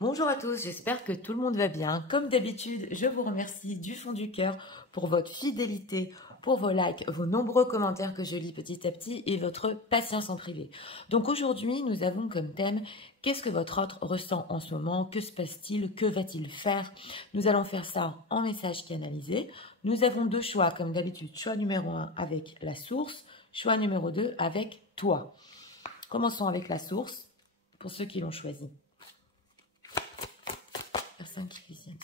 Bonjour à tous, j'espère que tout le monde va bien. Comme d'habitude, je vous remercie du fond du cœur pour votre fidélité, pour vos likes, vos nombreux commentaires que je lis petit à petit et votre patience en privé. Donc aujourd'hui, nous avons comme thème « Qu'est-ce que votre autre ressent en ce moment? Que se passe-t-il? Que va-t-il faire ?» Nous allons faire ça en message canalisé. Nous avons deux choix, comme d'habitude. Choix numéro 1 avec la source, choix numéro 2 avec toi. Commençons avec la source, pour ceux qui l'ont choisi. Personne qui cuisine.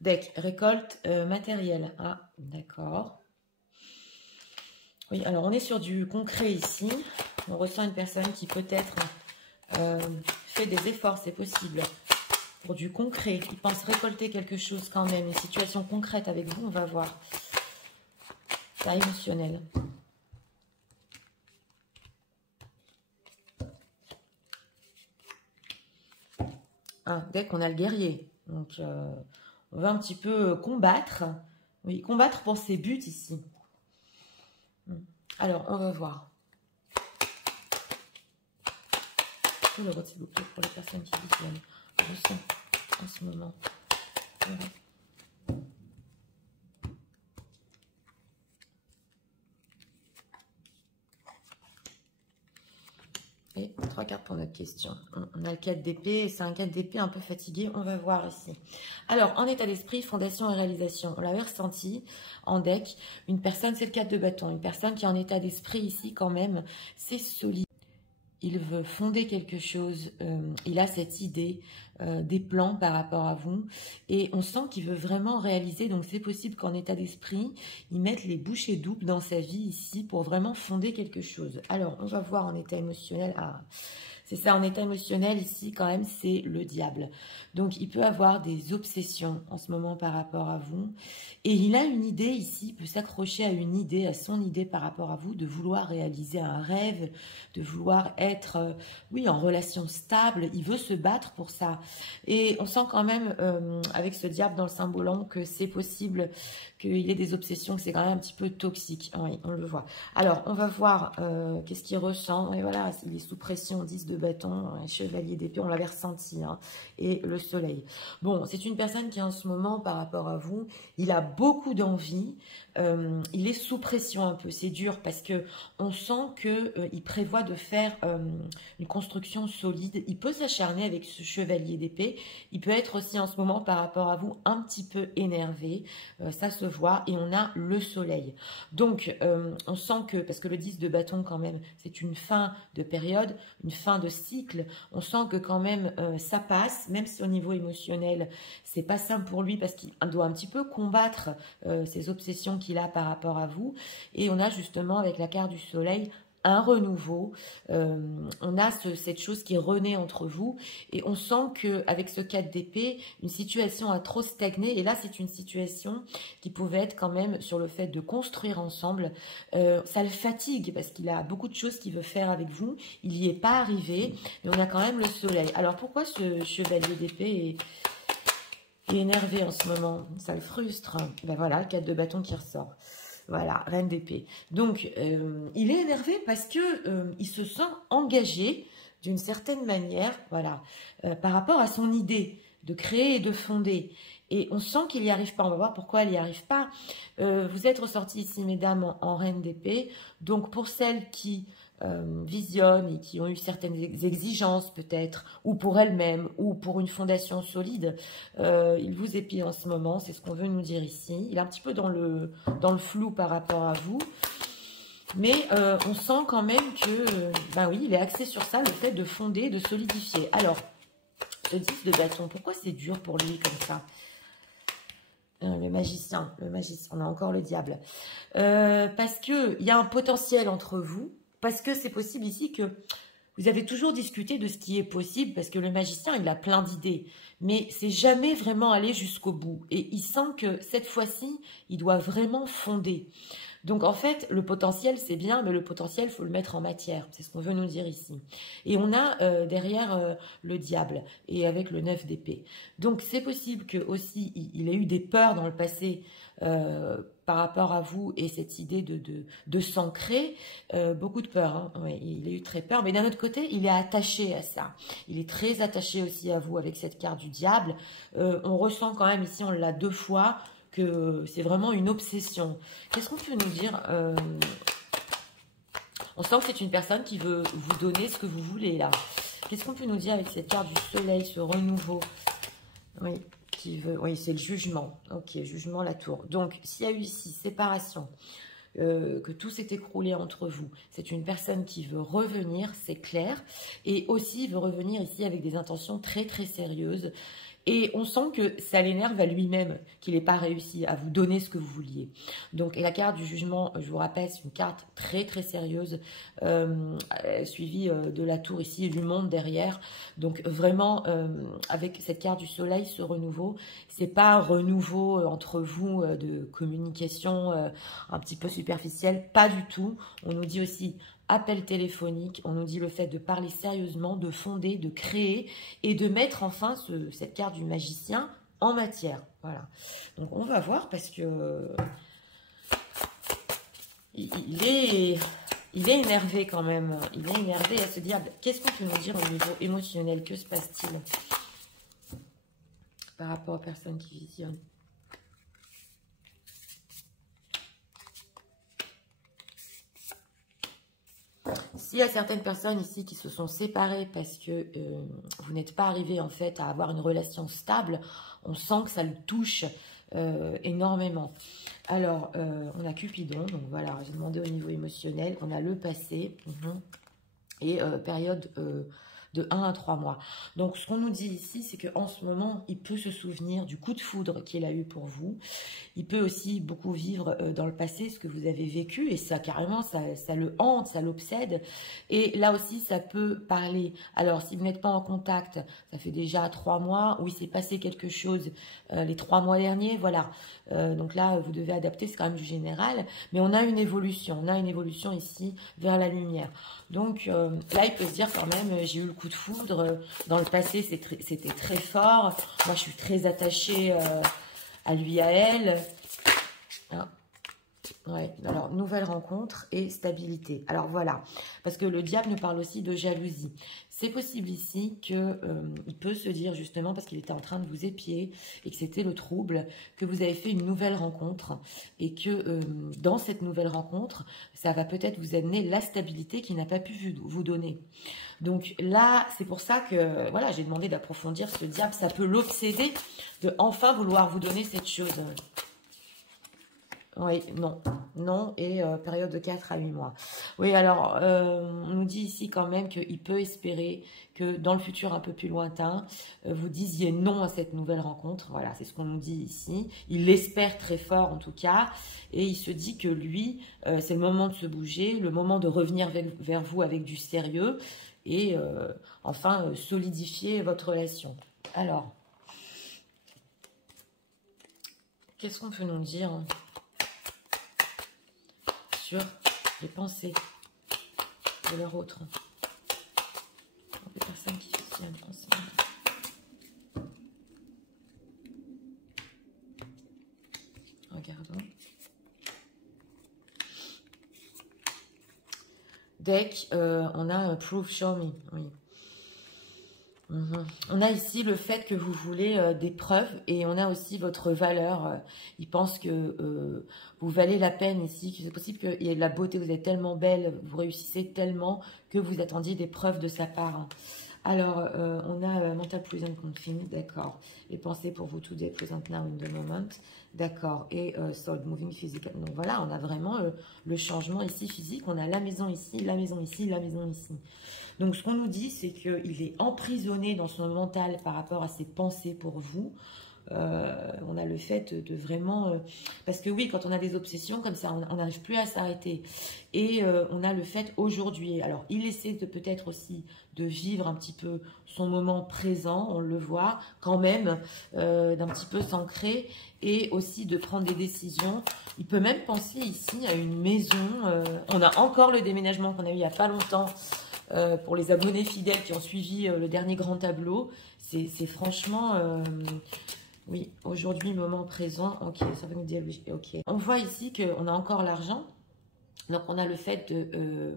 Deck, récolte matérielle. Ah, d'accord. Oui, alors on est sur du concret ici. On ressent une personne qui peut-être fait des efforts, c'est possible, pour du concret. Il pense récolter quelque chose quand même, une situation concrète avec vous, on va voir. Ça, émotionnel. Ah, deck, on a le guerrier. Donc, on va un petit peu combattre. Oui, combattre pour ses buts ici. Alors, on va voir. Tout le s'il vous plaît, pour les personnes qui visionnent. Je sens en ce moment. Voilà. Et 3 cartes pour notre question. On a le 4 d'épée, c'est un 4 d'épée un peu fatigué, on va voir ici. Alors, en état d'esprit, fondation et réalisation, on l'avait ressenti en deck. Une personne, c'est le 4 de bâton, une personne qui est en état d'esprit ici quand même, c'est solide. Il veut fonder quelque chose, il a cette idée, des plans par rapport à vous. Et on sent qu'il veut vraiment réaliser, donc c'est possible qu'en état d'esprit, il mette les bouchées doubles dans sa vie ici pour vraiment fonder quelque chose. Alors, on va voir en état émotionnel. Ah, c'est ça, en état émotionnel, ici, quand même, c'est le diable. Donc, il peut avoir des obsessions en ce moment par rapport à vous. Et il a une idée ici, il peut s'accrocher à une idée, à son idée par rapport à vous, de vouloir réaliser un rêve, de vouloir être, oui, en relation stable. Il veut se battre pour ça. Et on sent quand même, avec ce diable dans le cymbolant, que c'est possible qu'il ait des obsessions, que c'est quand même un petit peu toxique. Oui, on le voit. Alors, on va voir qu'est-ce qu'il ressent. Et voilà, il est sous pression, 10 de bâton, chevalier d'épée, on l'avait ressenti. Hein, et le soleil. Bon, c'est une personne qui en ce moment, par rapport à vous, il a beaucoup d'envie. Il est sous pression un peu. C'est dur parce que on sent qu'il prévoit de faire une construction solide. Il peut s'acharner avec ce chevalier d'épée. Il peut être aussi en ce moment, par rapport à vous, un petit peu énervé. Ça se voit. Et on a le soleil. Donc, on sent que, parce que le 10 de bâton quand même, c'est une fin de période, une fin de cycle. On sent que quand même, ça passe, même si au niveau émotionnel, c'est pas simple pour lui parce qu'il doit un petit peu combattre ces obsessions qu'il a par rapport à vous. Et on a justement, avec la carte du soleil, un renouveau, on a cette chose qui renaît entre vous et on sent qu'avec ce 4 d'épée, une situation a trop stagné et là c'est une situation qui pouvait être quand même sur le fait de construire ensemble, ça le fatigue parce qu'il a beaucoup de choses qu'il veut faire avec vous, il n'y est pas arrivé, mais on a quand même le soleil. Alors pourquoi ce chevalier d'épée est énervé en ce moment? Ça le frustre. Ben voilà, le 4 de bâton qui ressort. Voilà, reine d'épée. Donc, il est énervé parce que il se sent engagé d'une certaine manière, voilà, par rapport à son idée de créer et de fonder. Et on sent qu'il n'y arrive pas. On va voir pourquoi il n'y arrive pas. Vous êtes ressortis ici, mesdames, en reine d'épée. Donc, pour celles qui visionnent et qui ont eu certaines exigences peut-être, ou pour elles-mêmes, ou pour une fondation solide, il vous épie en ce moment, c'est ce qu'on veut nous dire ici. Il est un petit peu dans le flou par rapport à vous, mais on sent quand même que, ben oui, il est axé sur ça, le fait de fonder, de solidifier. Alors, ce 10 de bâton, pourquoi c'est dur pour lui comme ça? Le magicien, on a encore le diable. Parce qu'il y a un potentiel entre vous, parce que c'est possible ici que vous avez toujours discuté de ce qui est possible, parce que le magicien, il a plein d'idées, mais c'est jamais vraiment allé jusqu'au bout. Et il sent que cette fois-ci, il doit vraiment fonder. Donc en fait, le potentiel, c'est bien, mais le potentiel, il faut le mettre en matière. C'est ce qu'on veut nous dire ici. Et on a derrière le diable, et avec le 9 d'épée. Donc c'est possible que aussi il ait eu des peurs dans le passé par rapport à vous, et cette idée de s'ancrer, beaucoup de peur, hein. Ouais, il a eu très peur, mais d'un autre côté, il est attaché à ça. Il est très attaché aussi à vous avec cette carte du diable. On ressent quand même ici, on l'a 2 fois, que c'est vraiment une obsession. Qu'est-ce qu'on peut nous dire? On sent que c'est une personne qui veut vous donner ce que vous voulez là. Qu'est-ce qu'on peut nous dire avec cette carte du soleil, ce renouveau? Oui, qui veut. Oui, c'est le jugement. Ok, jugement, la tour. Donc, s'il y a eu ici séparation, que tout s'est écroulé entre vous, c'est une personne qui veut revenir, c'est clair, et aussi veut revenir ici avec des intentions très très sérieuses. Et on sent que ça l'énerve à lui-même, qu'il n'ait pas réussi à vous donner ce que vous vouliez. Donc, et la carte du jugement, je vous rappelle, c'est une carte très très sérieuse, suivie de la tour ici et du monde derrière. Donc vraiment, avec cette carte du soleil, ce renouveau, c'est pas un renouveau entre vous de communication un petit peu superficielle, pas du tout. On nous dit aussi appel téléphonique, on nous dit le fait de parler sérieusement, de fonder, de créer et de mettre enfin cette carte du magicien en matière. Voilà. Donc on va voir parce que il est énervé quand même. Il est énervé à se dire qu'est-ce qu'on peut nous dire au niveau émotionnel? Que se passe-t-il par rapport aux personnes qui visionnent? S'il y a certaines personnes ici qui se sont séparées parce que vous n'êtes pas arrivé en fait à avoir une relation stable, on sent que ça le touche énormément. Alors, on a Cupidon, donc voilà, j'ai demandé au niveau émotionnel, on a le passé, et période de 1 à 3 mois. Donc, ce qu'on nous dit ici, c'est qu'en ce moment, il peut se souvenir du coup de foudre qu'il a eu pour vous. Il peut aussi beaucoup vivre dans le passé ce que vous avez vécu, et ça, carrément, ça le hante, ça l'obsède. Et là aussi, ça peut parler. Alors, si vous n'êtes pas en contact, ça fait déjà 3 mois, où il s'est passé quelque chose les 3 mois derniers, voilà. Donc là, vous devez adapter, c'est quand même du général. Mais on a une évolution ici vers la lumière. Donc là, il peut se dire quand même, j'ai eu le coup de foudre. Dans le passé, c'était très fort. Moi, je suis très attachée à lui, à elle. Ah. Ouais, alors, nouvelle rencontre et stabilité. Alors, voilà. Parce que le diable nous parle aussi de jalousie. C'est possible ici qu'il peut se dire, justement, parce qu'il était en train de vous épier et que c'était le trouble, que vous avez fait une nouvelle rencontre et que dans cette nouvelle rencontre, ça va peut-être vous amener la stabilité qu'il n'a pas pu vous donner. Donc là, c'est pour ça que, voilà, j'ai demandé d'approfondir ce diable. Ça peut l'obséder de enfin vouloir vous donner cette chose. Oui, non, et période de 4 à 8 mois. Oui, alors, on nous dit ici quand même qu'il peut espérer que dans le futur un peu plus lointain, vous disiez non à cette nouvelle rencontre. Voilà, c'est ce qu'on nous dit ici. Il l'espère très fort en tout cas, et il se dit que lui, c'est le moment de se bouger, le moment de revenir vers vous avec du sérieux, et enfin, solidifier votre relation. Alors, qu'est-ce qu'on peut nous dire sur les pensées de leur autre, des personnes qui viennent ensemble. Regardons. Deck, on a un Proof Show Me, oui. On a ici le fait que vous voulez des preuves, et on a aussi votre valeur. Il pense que vous valez la peine ici, que c'est possible qu'il y ait de la beauté, vous êtes tellement belle, vous réussissez tellement que vous attendiez des preuves de sa part. Alors, on a Mental Prison Confine, d'accord. Les pensées pour vous today, present now in the moment, d'accord. Et Soul Moving Physical. Donc voilà, on a vraiment le changement ici physique. On a la maison ici, la maison ici, la maison ici. Donc, ce qu'on nous dit, c'est qu'il est emprisonné dans son mental par rapport à ses pensées pour vous. On a le fait de vraiment... parce que oui, quand on a des obsessions comme ça, on n'arrive plus à s'arrêter. Et on a le fait aujourd'hui. Alors, il essaie de peut-être aussi de vivre un petit peu son moment présent, on le voit, quand même, d'un petit peu s'ancrer et aussi de prendre des décisions. Il peut même penser ici à une maison. On a encore le déménagement qu'on a eu il n'y a pas longtemps pour les abonnés fidèles qui ont suivi le dernier grand tableau. C'est franchement... oui, aujourd'hui, moment présent. Ok, ça va nous dire... Ok. On voit ici qu'on a encore l'argent. Donc, on a le fait de...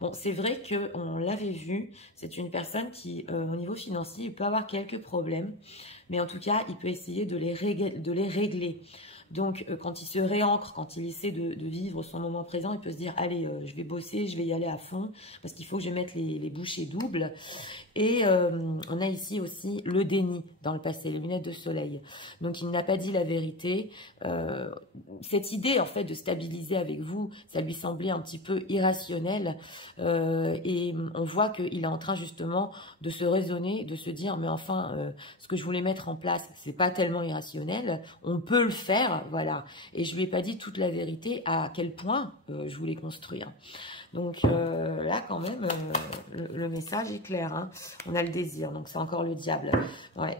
bon, c'est vrai qu'on l'avait vu. C'est une personne qui, au niveau financier, il peut avoir quelques problèmes. Mais en tout cas, il peut essayer de les régler. Donc, quand il se réancre, quand il essaie de vivre son moment présent, il peut se dire, allez, je vais bosser, je vais y aller à fond, parce qu'il faut que je mette les bouchées doubles. Et on a ici aussi le déni dans le passé, les lunettes de soleil. Donc, il n'a pas dit la vérité. Cette idée, en fait, de stabiliser avec vous, ça lui semblait un petit peu irrationnel. Et on voit qu'il est en train, justement, de se raisonner, de se dire, mais enfin, ce que je voulais mettre en place, c'est pas tellement irrationnel. On peut le faire, voilà. Et je lui ai pas dit toute la vérité à quel point je voulais construire. Donc là, quand même, le message est clair. Hein. On a le désir, donc c'est encore le diable. Ouais.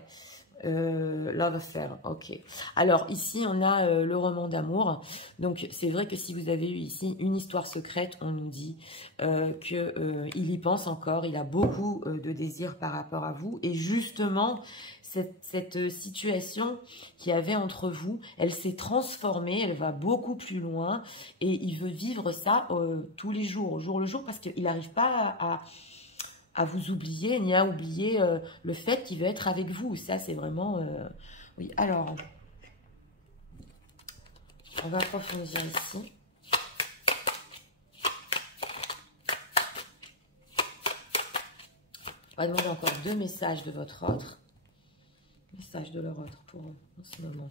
Love affair, ok. Alors ici, on a le roman d'amour. Donc c'est vrai que si vous avez eu ici une histoire secrète, on nous dit qu'il y pense encore. Il a beaucoup de désir par rapport à vous. Et justement, cette situation qu'il y avait entre vous, elle s'est transformée, elle va beaucoup plus loin et il veut vivre ça tous les jours, au jour le jour, parce qu'il n'arrive pas à vous oublier, ni à oublier le fait qu'il veut être avec vous. Ça, c'est vraiment... oui, alors, on va approfondir ici. On va demander encore 2 messages de votre autre. Message de leur autre pour en ce moment.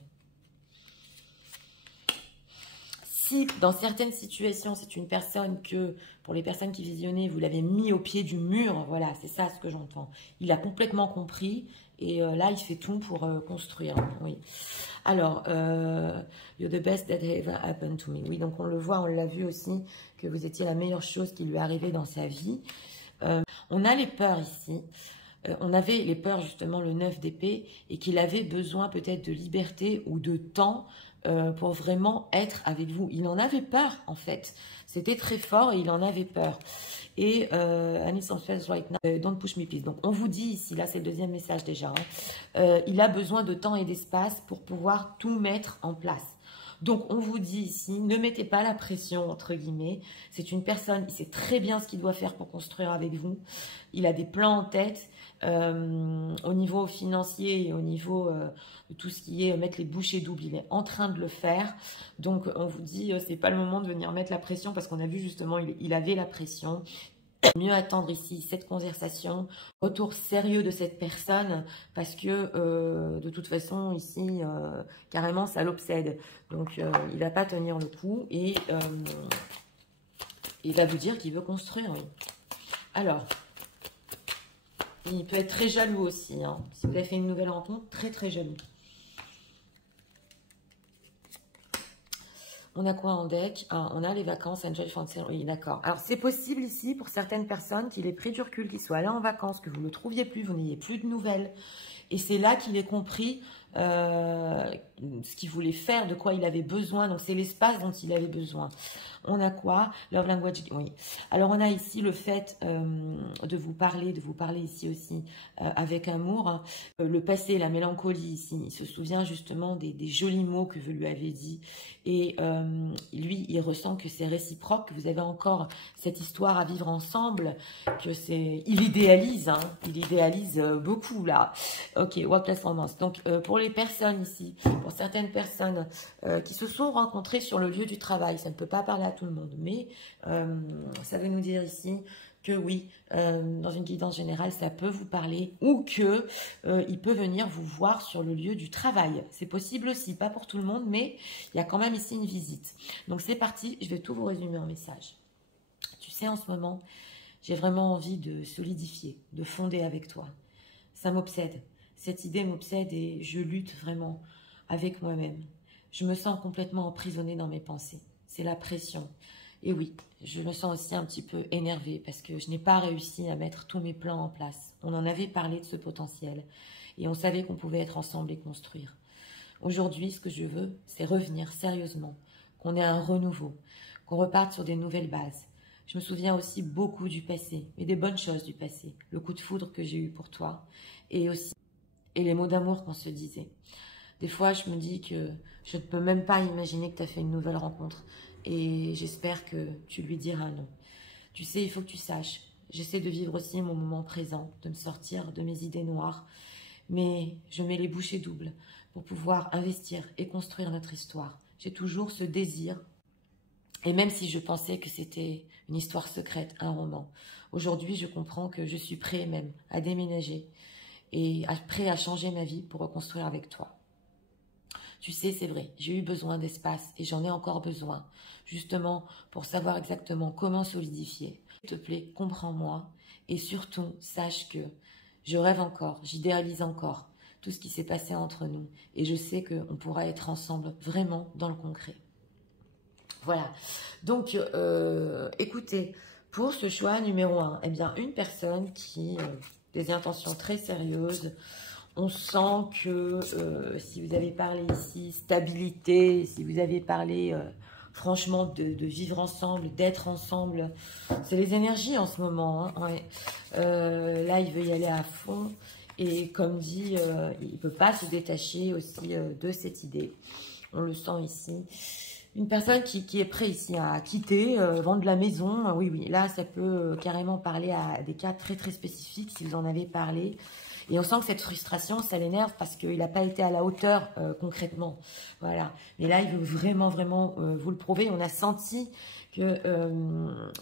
Si dans certaines situations, c'est une personne que, pour les personnes qui visionnaient, vous l'avez mis au pied du mur, voilà, c'est ça ce que j'entends. Il a complètement compris et là, il fait tout pour construire. Oui. Alors, you're the best that ever happened to me. Oui, donc on le voit, on l'a vu aussi, que vous étiez la meilleure chose qui lui est arrivée dans sa vie. On a les peurs ici. On avait les peurs justement le 9 d'épée et qu'il avait besoin peut-être de liberté ou de temps pour vraiment être avec vous. Il en avait peur en fait. C'était très fort et il en avait peur. Et I need some space right now. Don't push me please. Donc on vous dit ici, là c'est le deuxième message déjà, hein, il a besoin de temps et d'espace pour pouvoir tout mettre en place. Donc, on vous dit ici, ne mettez pas la pression, entre guillemets. C'est une personne, il sait très bien ce qu'il doit faire pour construire avec vous. Il a des plans en tête au niveau financier et au niveau de tout ce qui est mettre les bouchées doubles. Il est en train de le faire. Donc, on vous dit, c'est pas le moment de venir mettre la pression parce qu'on a vu justement, il avait la pression. Mieux attendre ici cette conversation, retour sérieux de cette personne parce que de toute façon ici carrément ça l'obsède, donc il va pas tenir le coup et il va vous dire qu'il veut construire. Oui. Alors il peut être très jaloux aussi, hein. Si vous avez fait une nouvelle rencontre, très très jaloux. On a quoi en deck? On a les vacances, Angel Fancy. Oui, d'accord. Alors, c'est possible ici, pour certaines personnes, qu'il ait pris du recul, qu'il soit allé en vacances, que vous ne le trouviez plus, vous n'ayez plus de nouvelles. Et c'est là qu'il ait compris ce qu'il voulait faire, de quoi il avait besoin. Donc, c'est l'espace dont il avait besoin. On a quoi? Love language. Oui. Alors, on a ici le fait de vous parler ici aussi avec amour. Le passé, la mélancolie ici. Il se souvient justement des jolis mots que vous lui avez dit. Et lui, il ressent que c'est réciproque, que vous avez encore cette histoire à vivre ensemble, que c'est... Il idéalise, hein. Il idéalise beaucoup, là. Ok, what performance. Donc, pour les personnes ici, pour certaines personnes qui se sont rencontrées sur le lieu du travail, ça ne peut pas parler à tout le monde, mais ça veut nous dire ici que oui, dans une guidance générale, ça peut vous parler ou que il peut venir vous voir sur le lieu du travail. C'est possible aussi, pas pour tout le monde, mais il y a quand même ici une visite. Donc c'est parti, je vais tout vous résumer en message. Tu sais, en ce moment, j'ai vraiment envie de solidifier, de fonder avec toi. Ça m'obsède. Cette idée m'obsède et je lutte vraiment avec moi-même. Je me sens complètement emprisonnée dans mes pensées. C'est la pression. Et oui, je me sens aussi un petit peu énervée parce que je n'ai pas réussi à mettre tous mes plans en place. On en avait parlé de ce potentiel et on savait qu'on pouvait être ensemble et construire. Aujourd'hui, ce que je veux, c'est revenir sérieusement, qu'on ait un renouveau, qu'on reparte sur des nouvelles bases. Je me souviens aussi beaucoup du passé, mais des bonnes choses du passé. Le coup de foudre que j'ai eu pour toi et aussi les mots d'amour qu'on se disait. Des fois, je me dis que je ne peux même pas imaginer que tu as fait une nouvelle rencontre. Et j'espère que tu lui diras non. Tu sais, il faut que tu saches. J'essaie de vivre aussi mon moment présent, de me sortir de mes idées noires. Mais je mets les bouchées doubles pour pouvoir investir et construire notre histoire. J'ai toujours ce désir. Et même si je pensais que c'était une histoire secrète, un roman, aujourd'hui, je comprends que je suis prêt même à déménager et prêt à changer ma vie pour reconstruire avec toi. Tu sais, c'est vrai, j'ai eu besoin d'espace et j'en ai encore besoin, justement pour savoir exactement comment solidifier. S'il te plaît, comprends-moi et surtout, sache que je rêve encore, j'idéalise encore tout ce qui s'est passé entre nous et je sais qu'on pourra être ensemble vraiment dans le concret. Voilà, donc écoutez, pour ce choix numéro 1, eh bien, une personne qui a des intentions très sérieuses. On sent que si vous avez parlé ici stabilité, si vous avez parlé franchement de vivre ensemble, d'être ensemble, c'est les énergies en ce moment. Hein, ouais. Là, il veut y aller à fond et comme dit, il ne peut pas se détacher aussi de cette idée. On le sent ici. Une personne qui est prête ici à quitter, vendre la maison. Oui, oui, là, ça peut carrément parler à des cas très, très spécifiques si vous en avez parlé. Et on sent que cette frustration, ça l'énerve parce qu'il n'a pas été à la hauteur concrètement. Voilà. Mais là, il veut vraiment, vraiment vous le prouver. On a senti que,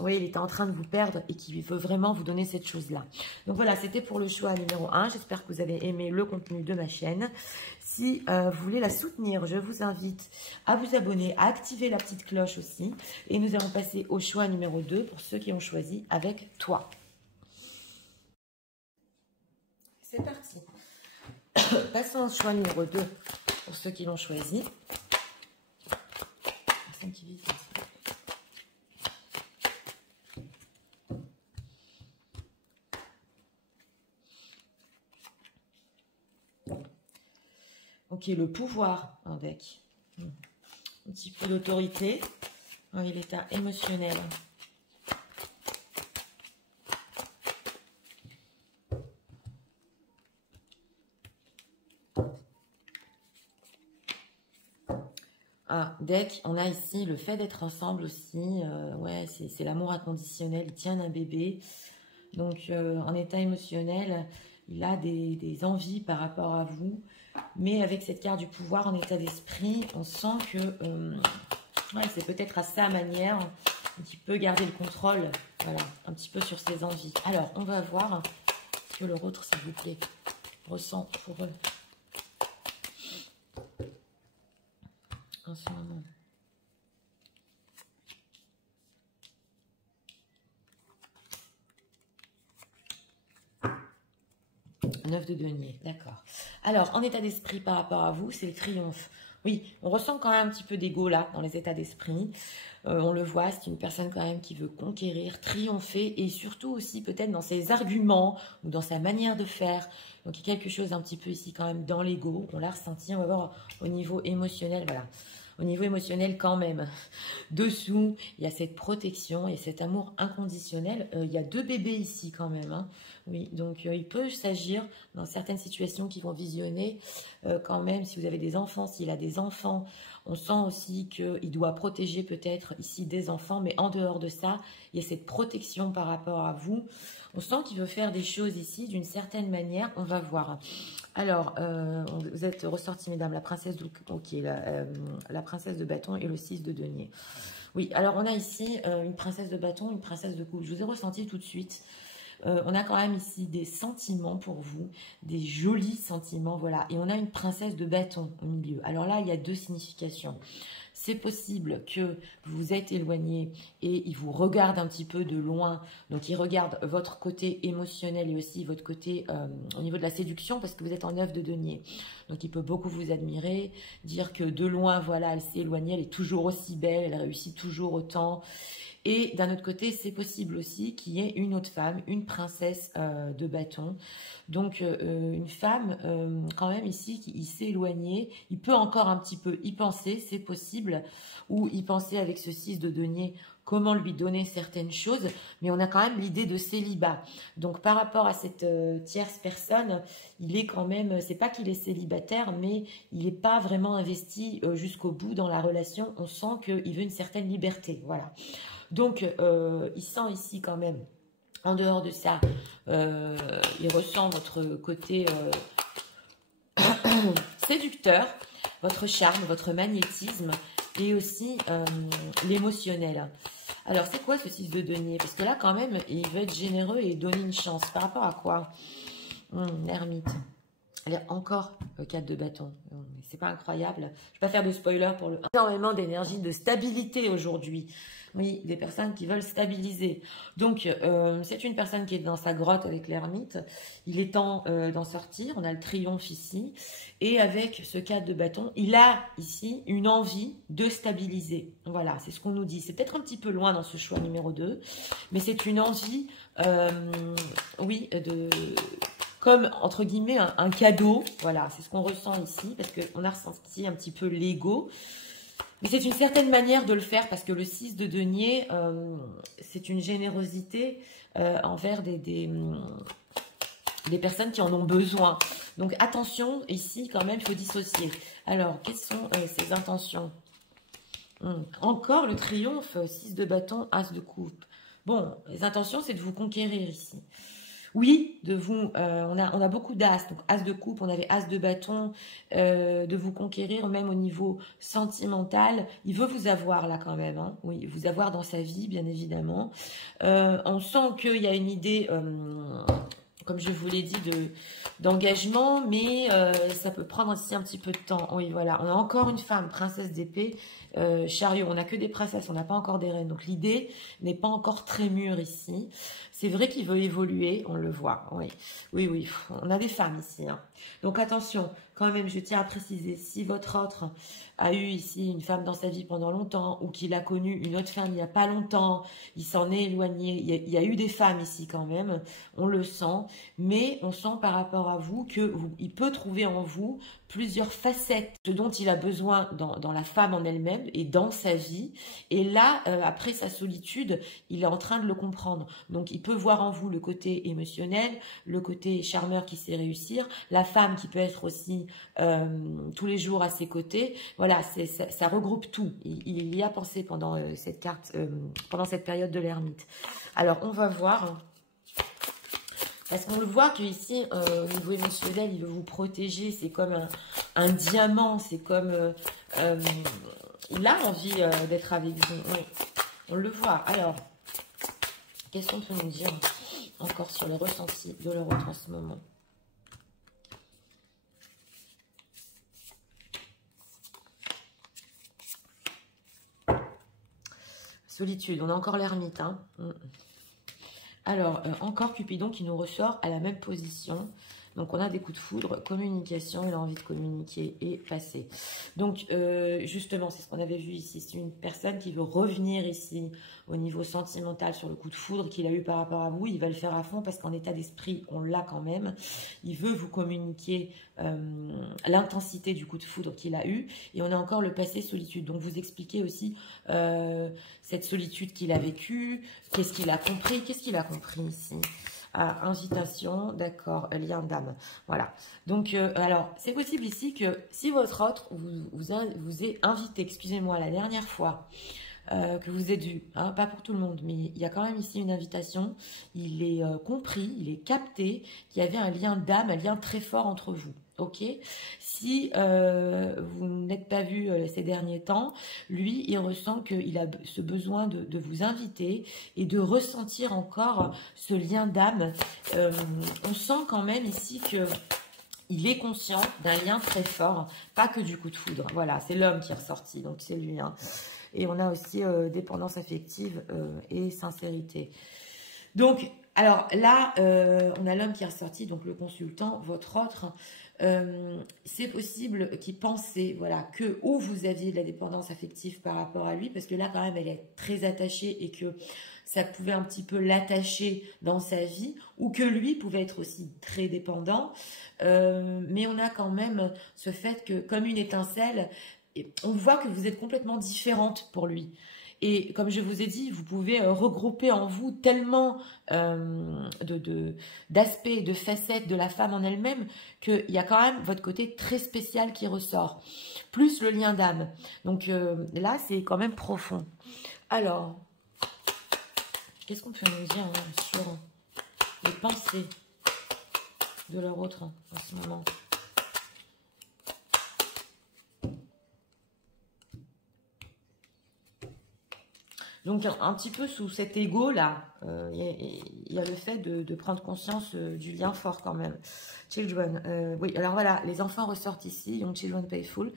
oui, il était en train de vous perdre et qu'il veut vraiment vous donner cette chose-là. Donc voilà, c'était pour le choix numéro 1. J'espère que vous avez aimé le contenu de ma chaîne. Si vous voulez la soutenir, je vous invite à vous abonner, à activer la petite cloche aussi. Et nous allons passer au choix numéro 2 pour ceux qui ont choisi avec toi. C'est parti. Passons au choix numéro 2 pour ceux qui l'ont choisi. Ok, le pouvoir en deck. Un petit peu d'autorité. Oui, l'état émotionnel. Ah, deck, on a ici le fait d'être ensemble aussi. Ouais, c'est l'amour inconditionnel. Il tient un bébé. Donc, en état émotionnel, il a des envies par rapport à vous. Mais avec cette carte du pouvoir en état d'esprit, on sent que ouais, c'est peut-être à sa manière qu'il peut garder le contrôle. Voilà, un petit peu sur ses envies. Alors, on va voir ce que le vôtre, s'il vous plaît, ressent pour eux. En ce moment. Neuf de denier, d'accord. Alors, en état d'esprit par rapport à vous, c'est le triomphe. Oui, on ressent quand même un petit peu d'ego là, dans les états d'esprit. On le voit, c'est une personne quand même qui veut conquérir, triompher, et surtout aussi peut-être dans ses arguments ou dans sa manière de faire. Donc, il y a quelque chose un petit peu ici quand même dans l'ego. On l'a ressenti, on va voir au niveau émotionnel, voilà. Au niveau émotionnel quand même. Dessous, il y a cette protection et cet amour inconditionnel. Il y a 2 bébés ici quand même. Hein. Oui, donc il peut s'agir dans certaines situations qui vont visionner quand même, si vous avez des enfants, s'il a des enfants, on sent aussi qu'il doit protéger peut-être ici des enfants, mais en dehors de ça, il y a cette protection par rapport à vous. On sent qu'il veut faire des choses ici d'une certaine manière, on va voir. Alors, vous êtes ressorti, mesdames, la princesse de, okay, la princesse de bâton et le 6 de denier. Oui, alors on a ici une princesse de bâton, une princesse de coupe. Je vous ai ressenti tout de suite. On a quand même ici des sentiments pour vous, des jolis sentiments, voilà. Et on a une princesse de bâton au milieu. Alors là, il y a 2 significations. c'est possible que vous vous êtes éloigné et il vous regarde un petit peu de loin. Donc, il regarde votre côté émotionnel et aussi votre côté au niveau de la séduction parce que vous êtes en 9 de denier. Donc, il peut beaucoup vous admirer, dire que de loin, voilà, elle s'est éloignée, elle est toujours aussi belle, elle réussit toujours autant. Et d'un autre côté, c'est possible aussi qu'il y ait une autre femme, une princesse de bâton. Donc, une femme, quand même ici, qui s'est éloignée. Il peut encore un petit peu y penser, c'est possible. Ou y penser avec ce 6 de denier, comment lui donner certaines choses. Mais on a quand même l'idée de célibat. Donc, par rapport à cette tierce personne, il est quand même, c'est pas qu'il est célibataire, mais il n'est pas vraiment investi jusqu'au bout dans la relation. On sent qu'il veut une certaine liberté. Voilà. Donc, il sent ici quand même, en dehors de ça, il ressent votre côté séducteur, votre charme, votre magnétisme et aussi l'émotionnel. Alors, c'est quoi ce 6 de denier? Parce que là, quand même, il veut être généreux et donner une chance. Par rapport à quoi? L'ermite. Encore 4 de bâton. C'est pas incroyable. Je ne vais pas faire de spoiler pour le... Énormément d'énergie, de stabilité aujourd'hui. Oui, des personnes qui veulent stabiliser. Donc, c'est une personne qui est dans sa grotte avec l'ermite. Il est temps d'en sortir. On a le triomphe ici. Et avec ce 4 de bâton, il a ici une envie de stabiliser. Voilà, c'est ce qu'on nous dit. C'est peut-être un petit peu loin dans ce choix numéro 2. Mais c'est une envie, oui, de... comme, entre guillemets, un cadeau. Voilà, c'est ce qu'on ressent ici, parce qu'on a ressenti un petit peu l'ego. Mais c'est une certaine manière de le faire, parce que le 6 de denier, c'est une générosité envers des personnes qui en ont besoin. Donc, attention, ici, quand même, il faut dissocier. Alors, quelles sont ces intentions? Encore le triomphe, 6 de bâton, as de coupe. Bon, les intentions, c'est de vous conquérir ici. Oui, de vous, on a beaucoup d'as, donc as de coupe, on avait as de bâton, de vous conquérir même au niveau sentimental. Il veut vous avoir là quand même, hein. Oui, vous avoir dans sa vie, bien évidemment. On sent qu'il y a une idée, comme je vous l'ai dit, d'engagement, mais ça peut prendre aussi un petit peu de temps. Oui, voilà, on a encore une femme, princesse d'épée, chariot. On n'a que des princesses, on n'a pas encore des reines. Donc l'idée n'est pas encore très mûre ici. C'est vrai qu'il veut évoluer, on le voit. Oui, oui, oui. On a des femmes ici, hein. Donc attention, quand même, je tiens à préciser, si votre autre a eu ici une femme dans sa vie pendant longtemps ou qu'il a connu une autre femme il n'y a pas longtemps, il s'en est éloigné, il y a eu des femmes ici quand même, on le sent, mais on sent par rapport à vous qu'il peut trouver en vous plusieurs facettes, ce dont il a besoin dans la femme en elle-même et dans sa vie. Et là, après sa solitude, il est en train de le comprendre. Donc, il peut voir en vous le côté émotionnel, le côté charmeur qui sait réussir, la femme qui peut être aussi tous les jours à ses côtés. Voilà, ça regroupe tout. Il y a pensé pendant cette carte, pendant cette période de l'ermite. Alors, on va voir... Parce qu'on le voit qu'ici, au niveau émotionnel, il veut vous protéger. C'est comme un diamant. C'est comme... il a envie d'être avec vous. Oui, on le voit. Alors, qu'est-ce qu'on peut nous dire encore sur les ressentis de leur autre en ce moment? Solitude. On a encore l'ermite, hein. Alors, encore Cupidon qui nous ressort à la même position. Donc, on a des coups de foudre, communication, il a envie de communiquer et passer. Donc, justement, c'est ce qu'on avait vu ici. C'est une personne qui veut revenir ici au niveau sentimental sur le coup de foudre qu'il a eu par rapport à vous. Il va le faire à fond parce qu'en état d'esprit, on l'a quand même. Il veut vous communiquer l'intensité du coup de foudre qu'il a eu. Et on a encore le passé solitude. Donc, vous expliquez aussi cette solitude qu'il a vécue. Qu'est-ce qu'il a compris? Qu'est-ce qu'il a compris ici? Ah, invitation, d'accord, lien d'âme. Voilà. Donc, alors, c'est possible ici que si votre autre vous est invité, excusez-moi, la dernière fois, que vous êtes vu, hein, pas pour tout le monde, mais il y a quand même ici une invitation, il est compris, il est capté qu'il y avait un lien d'âme, un lien très fort entre vous. Ok, si vous n'êtes pas vu ces derniers temps, lui, il ressent qu'il a ce besoin de vous inviter et de ressentir encore ce lien d'âme. On sent quand même ici que il est conscient d'un lien très fort, pas que du coup de foudre. Voilà, c'est l'homme qui est ressorti, donc c'est lui. Hein. Et on a aussi dépendance affective et sincérité. Donc, alors là, on a l'homme qui est ressorti, donc le consultant, votre autre. C'est possible qu'il pensait, voilà, que ou vous aviez de la dépendance affective par rapport à lui, parce que là, quand même, elle est très attachée et que ça pouvait un petit peu l'attacher dans sa vie, ou que lui pouvait être aussi très dépendant. Mais on a quand même ce fait que, comme une étincelle, on voit que vous êtes complètement différente pour lui. Et comme je vous ai dit, vous pouvez regrouper en vous tellement d'aspects, de facettes de la femme en elle-même, qu'il y a quand même votre côté très spécial qui ressort. Plus le lien d'âme. Donc là, c'est quand même profond. Alors, qu'est-ce qu'on peut nous dire hein, sur les pensées de leur autre en ce moment? Donc, un petit peu sous cet ego-là, il y a le fait de prendre conscience du lien fort quand même. Children, oui, alors voilà, les enfants ressortent ici, Young Children Payful.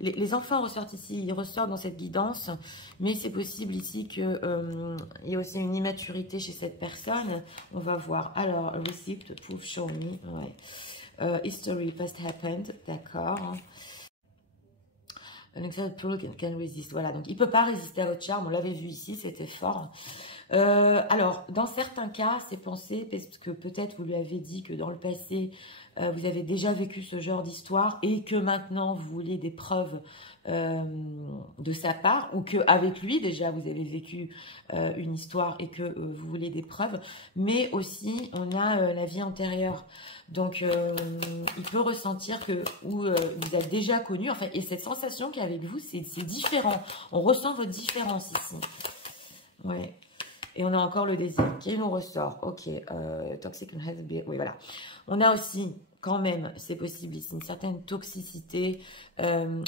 Les enfants ressortent ici, ils ressortent dans cette guidance, mais c'est possible ici qu'il y ait aussi une immaturité chez cette personne. On va voir. Alors, receipt, proof, show me. Ouais. History, past happened, d'accord. Can resist. Voilà, donc il ne peut pas résister à votre charme. On l'avait vu ici, c'était fort. Alors, dans certains cas, c'est pensé parce que peut-être vous lui avez dit que dans le passé, vous avez déjà vécu ce genre d'histoire et que maintenant vous voulez des preuves de sa part, ou qu'avec lui déjà vous avez vécu une histoire et que vous voulez des preuves, mais aussi on a la vie antérieure. Donc il peut ressentir que vous avez déjà connu, enfin, et cette sensation qu'il y a avec vous, c'est différent. On ressent votre différence ici. Ouais. Et on a encore le désir qui nous ressort. Ok, toxic and has been. Oui, voilà. On a aussi, quand même, c'est possible ici, une certaine toxicité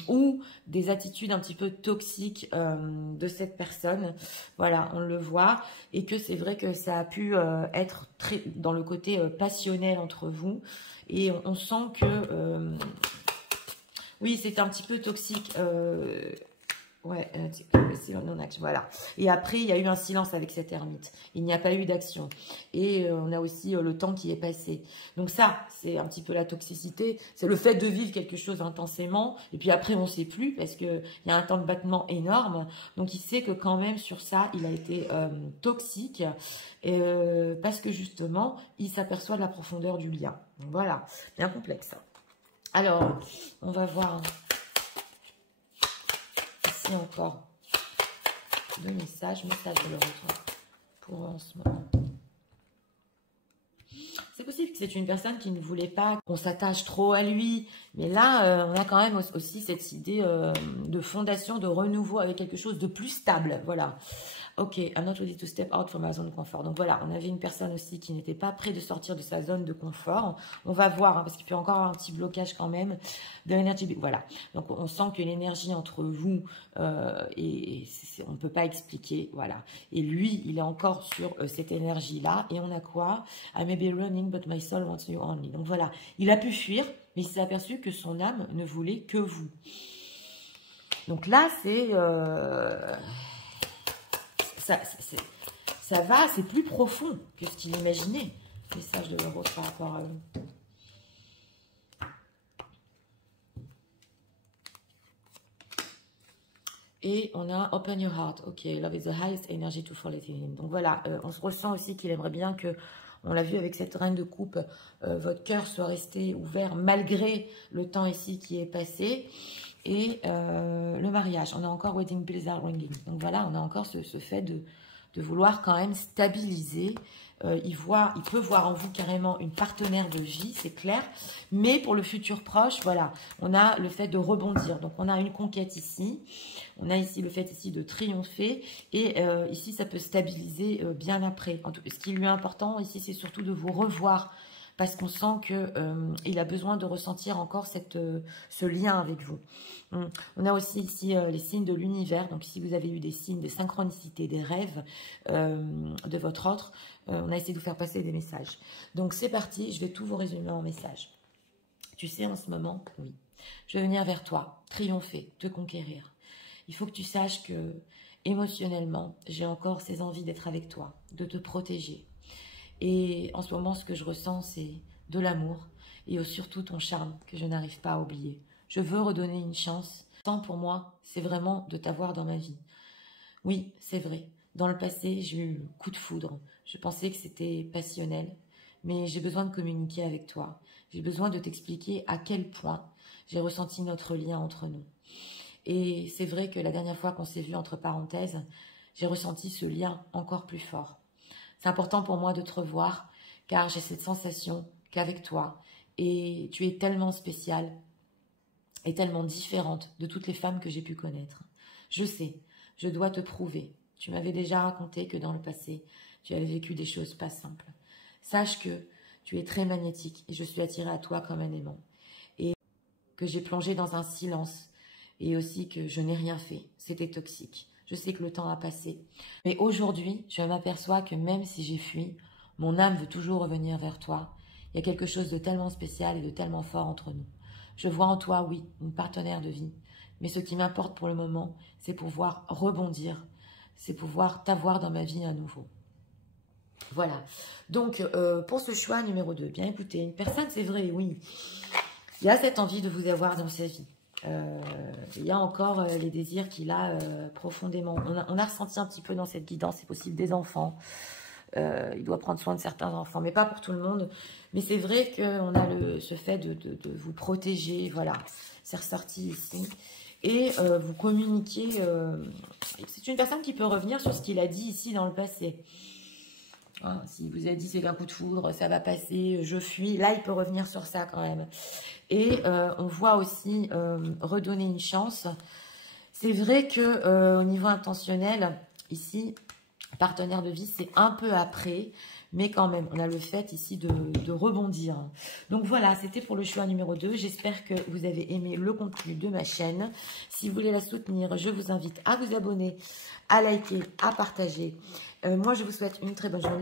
ou des attitudes un petit peu toxiques de cette personne. Voilà, on le voit. Et que c'est vrai que ça a pu être très dans le côté passionnel entre vous. Et on sent que... oui, c'est un petit peu toxique. Ouais, voilà. Et après, il y a eu un silence avec cette ermite. Il n'y a pas eu d'action. Et on a aussi le temps qui est passé. Donc ça, c'est un petit peu la toxicité. C'est le fait de vivre quelque chose intensément. Et puis après, on ne sait plus parce qu'il y a un temps de battement énorme. Donc il sait que quand même, sur ça, il a été toxique. Parce que justement, il s'aperçoit de la profondeur du lien. Donc voilà, bien complexe. Alors, on va voir... encore deux messages de leur autre pour en ce moment. C'est possible que c'est une personne qui ne voulait pas qu'on s'attache trop à lui, mais là on a quand même aussi cette idée de fondation, de renouveau avec quelque chose de plus stable, voilà. Ok, I'm not ready to step out from my zone de confort. Donc voilà, on avait une personne aussi qui n'était pas prête de sortir de sa zone de confort. On va voir, hein, parce qu'il peut encore avoir un petit blocage quand même de l'énergie. Voilà, donc on sent que l'énergie entre vous, on ne peut pas expliquer, voilà. Et lui, il est encore sur cette énergie-là. Et on a quoi? I may be running, but my soul wants you only. Donc voilà, il a pu fuir, mais il s'est aperçu que son âme ne voulait que vous. Donc là, c'est... ça va, c'est plus profond que ce qu'il imaginait. Message de l'euro par rapport à eux. Et on a Open Your Heart. Ok, Love is the highest energy to fall in him. Donc voilà, on se ressent aussi qu'il aimerait bien que, on l'a vu avec cette reine de coupe, votre cœur soit resté ouvert malgré le temps ici qui est passé. Et le mariage, on a encore Wedding Bells are ringing. Donc voilà, on a encore ce fait de vouloir quand même stabiliser. Il peut voir en vous carrément une partenaire de vie, c'est clair. Mais pour le futur proche, voilà, on a le fait de rebondir. Donc on a une conquête ici. On a ici le fait ici de triompher. Et ici, ça peut stabiliser bien après. En tout cas, ce qui lui est important ici, c'est surtout de vous revoir. Parce qu'on sent qu'il a besoin de ressentir encore ce lien avec vous. On a aussi ici les signes de l'univers. Donc ici, vous avez eu des signes, des synchronicités, des rêves de votre autre. On a essayé de vous faire passer des messages. Donc c'est parti, je vais tout vous résumer en messages. Tu sais, en ce moment, oui, je vais venir vers toi, triompher, te conquérir. Il faut que tu saches que, émotionnellement, j'ai encore ces envies d'être avec toi, de te protéger. Et en ce moment, ce que je ressens, c'est de l'amour et surtout ton charme que je n'arrive pas à oublier. Je veux redonner une chance. Tant pour moi, c'est vraiment de t'avoir dans ma vie. Oui, c'est vrai. Dans le passé, j'ai eu un coup de foudre. Je pensais que c'était passionnel, mais j'ai besoin de communiquer avec toi. J'ai besoin de t'expliquer à quel point j'ai ressenti notre lien entre nous. Et c'est vrai que la dernière fois qu'on s'est vu, entre parenthèses, j'ai ressenti ce lien encore plus fort. C'est important pour moi de te revoir, car j'ai cette sensation qu'avec toi, et tu es tellement spéciale et tellement différente de toutes les femmes que j'ai pu connaître. Je sais, je dois te prouver. Tu m'avais déjà raconté que dans le passé, tu avais vécu des choses pas simples. Sache que tu es très magnétique et je suis attirée à toi comme un aimant. Et que j'ai plongé dans un silence et aussi que je n'ai rien fait. C'était toxique. Je sais que le temps a passé. Mais aujourd'hui, je m'aperçois que même si j'ai fui, mon âme veut toujours revenir vers toi. Il y a quelque chose de tellement spécial et de tellement fort entre nous. Je vois en toi, oui, une partenaire de vie. Mais ce qui m'importe pour le moment, c'est pouvoir rebondir. C'est pouvoir t'avoir dans ma vie à nouveau. Voilà. Donc, pour ce choix numéro 2, bien écoutez, une personne, c'est vrai, oui, il y a cette envie de vous avoir dans sa vie. Il y a encore les désirs qu'il a profondément. On a ressenti un petit peu dans cette guidance, c'est possible, des enfants. Il doit prendre soin de certains enfants, mais pas pour tout le monde. Mais c'est vrai qu'on a ce fait de vous protéger, voilà, c'est ressorti ici. Et vous communiquez, c'est une personne qui peut revenir sur ce qu'il a dit ici dans le passé. Hein, s'il vous a dit c'est qu'un coup de foudre, ça va passer, je fuis, là il peut revenir sur ça quand même. Et on voit aussi redonner une chance. C'est vrai que au niveau intentionnel, ici, partenaire de vie, c'est un peu après, mais quand même, on a le fait ici de rebondir. Donc voilà, c'était pour le choix numéro 2. J'espère que vous avez aimé le contenu de ma chaîne. Si vous voulez la soutenir, je vous invite à vous abonner, à liker, à partager. Moi, je vous souhaite une très bonne journée.